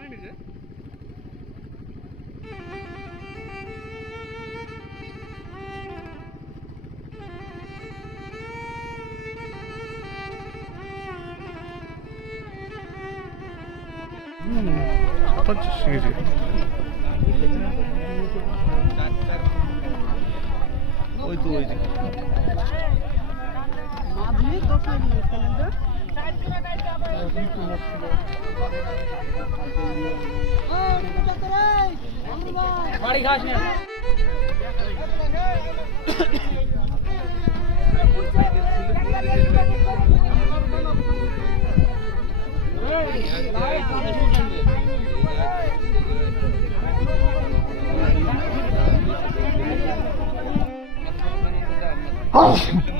devam edeceğiz. Kaç kişi geliyor? Oydu oydu. Maddi, dofalı kalender. বাড়ি ঘাস নিয়ে Oh!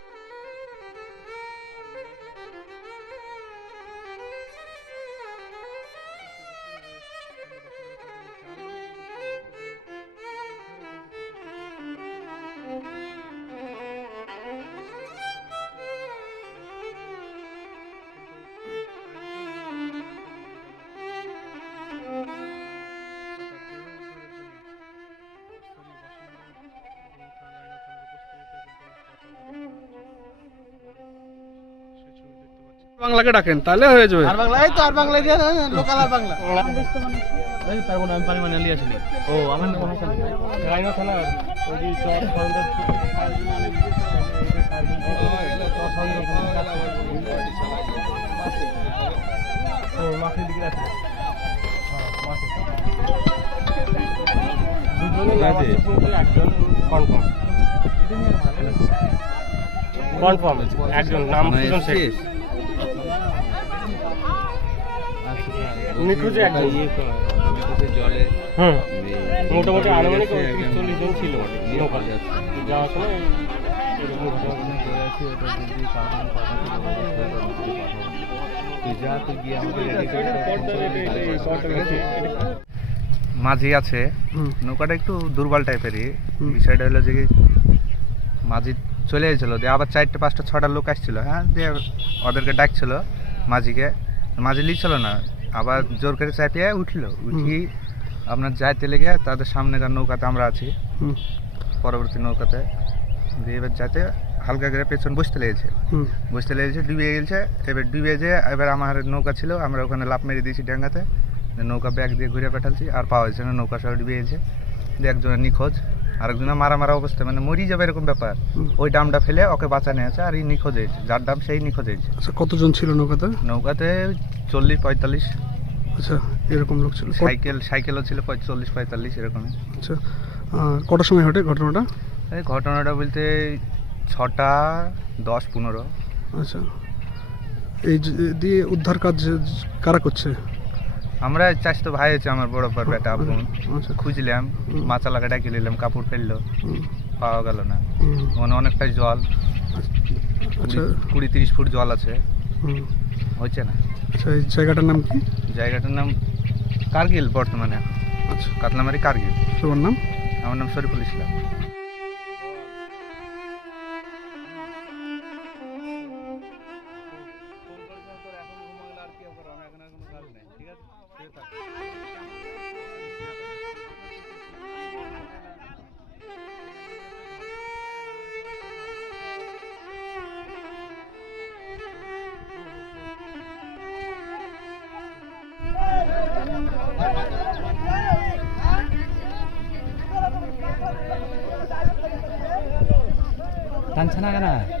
বাংলাকে ডাকেন তাহলে হয়ে যাবে। আর বাংলা এই তো আর বাংলা দিয়ে লোকাল আর বাংলা। এই পারব না আমি পারি মানে লিয়ে আসিনি ও আমার নাম হাসান রাইনা থানা ওই যে চর খন্দর ও মাঠের দিকে আছে কনফার্ম। কনফার্ম একজন নাম শেখ। নিখোঁজে একজন। জলে। মোটামুটি আনুমানিক চল্লিশ জন ছিল যাওয়ার সময় মাঝি আছে। নৌকাটা একটু দুর্বল টাইপেরই বিষয়টা হলো যে কি মাঝি চলে গেছিল দিয়ে আবার চারটে পাঁচটা ছটা লোক আসছিল হ্যাঁ দিয়ে ওদেরকে ডাকছিল মাঝিকে। মাঝি লিখছিল না আবার জোর করে চাপিয়ে উঠল। উঠি আপনার যাইতে লেগে তাদের সামনে সামনেকার নৌকাতে আমরা আছি। পরবর্তী নৌকাতে দিয়ে এবার যাতে হালকা করে পেছন বসতে লেগেছে। বুঝতে লেগেছে ডুবে গেছে এবার ডুবে যে এবার আমার নৌকা ছিল আমরা ওখানে লাভ মেরে দিয়েছি ডেঙ্গাতে। নৌকা ব্যাগ দিয়ে ঘুরে পাঠাচ্ছি আর পাওয়া যাচ্ছে না নৌকা সব ডুবে গেছে। একজনের নিখোঁজ। আরেকজনের মারা মারা অবস্থা মানে মরি যাবে এরকম ব্যাপার। ওই ডামটা ফেলে ওকে বাঁচানো আছে আর এই নিখোঁজ হয়েছে। যার ডাম সেই নিখোঁজ হয়েছে। আচ্ছা কতজন ছিল নৌকাতে? নৌকাতে চল্লিশ পঁয়তাল্লিশ। আচ্ছা এরকম লোক ছিল। সাইকেল সাইকেলও ছিল চল্লিশ পঁয়তাল্লিশ এরকমই। আচ্ছা কটার সময় ঘটে ঘটনাটা? এই ঘটনাটা বলতে ছটা দশ পনেরো। আচ্ছা। এই যে- দিয়ে উদ্ধার কাজ কারা করছে? আমরা চাষ তো ভাই আছে আমার বড় পর বেটা আপন আচ্ছা খুঁজলাম হুম। মাচা লাগা ডাকি নিলাম কাপড় ফেলল পাওয়া গেল না। ওখানে অনেকটাই জল আচ্ছা। কুড়ি- তিরিশ ফুট জল আছে। হচ্ছে না? আচ্ছা এই জায়গাটার নাম কি? জায়গাটার নাম কার্গিল বর্তমানে। আচ্ছা। কাতলামারি কার্গিল। তোমার নাম? আমার নাম শরীফুল ইসলাম। টানছে না কেন লাগবে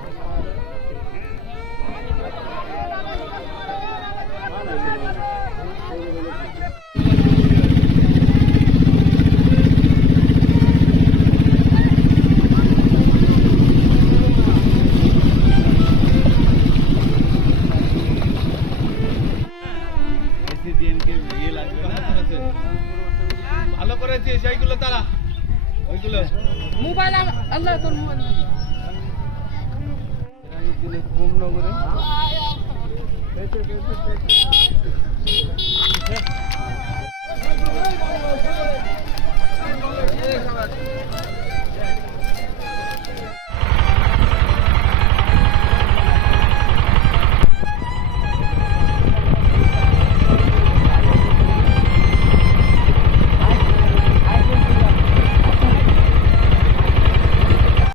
ভালো করেছে সেইগুলো তারা। ওইগুলো। মোবাইল আল্লাহ তোর মোবাইল কম নগরে।